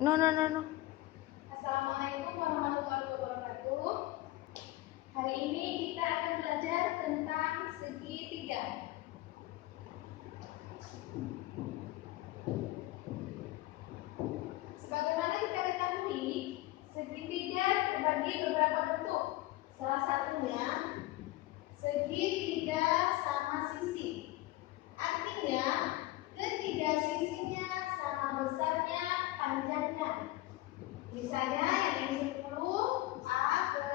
No, no, no, no. Assalamualaikum warahmatullahi wabarakatuh. Hari ini kita akan belajar tentang segitiga. Sebagaimana kita ketahui, segitiga terbagi beberapa bentuk. Salah satunya segitiga sama sisi. Artinya, ketiga sisinya sama besarnya, panjangnya. Misalnya yang ini 10, A ke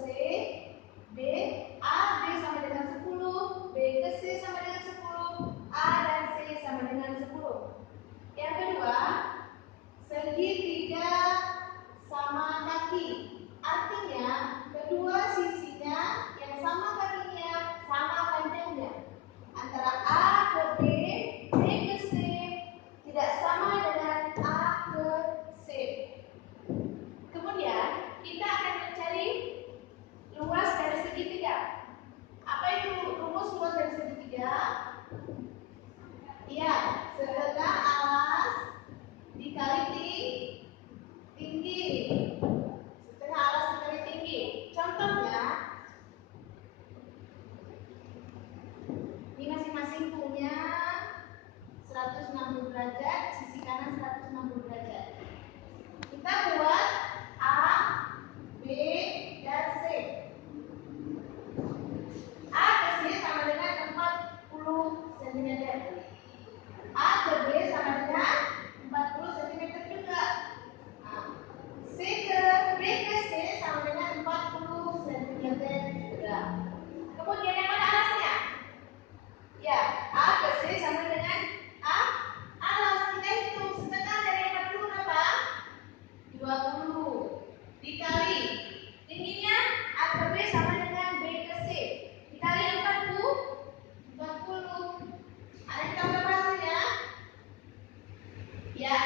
C, B, A, B sama dengan 10, B ke C sama dengan 10, A dan C sama dengan 10. Yang kedua, segitiga sama kaki. Artinya, kedua sisinya yang sama kakinya sama panjangnya. Antara A ke B, B ke C tidak sama dengan A ke C. Kemudian kita akan mencari luas dari segitiga. Apa itu rumus luas dari segitiga? Iya, setengah alas dikali tinggi. Setengah alas dikali tinggi. Contohnya, ini masing-masing punya 160 derajat, sisi kanan 160 derajat. Kita buat A, B, dan C. A ke C sama dengan 40 cm. A ke B sama dengan 40 cm juga. C ke B ke C sama dengan 40 cm juga. Kemudian yang mana alasnya? Ya, A ke C sama dengan A. Alas kita hitung setengah dari 40 berapa? 20 dikali tingginya A ke B sama dengan B ke C dikali 40. Ada yang tahu berapa hasilnya? Ya,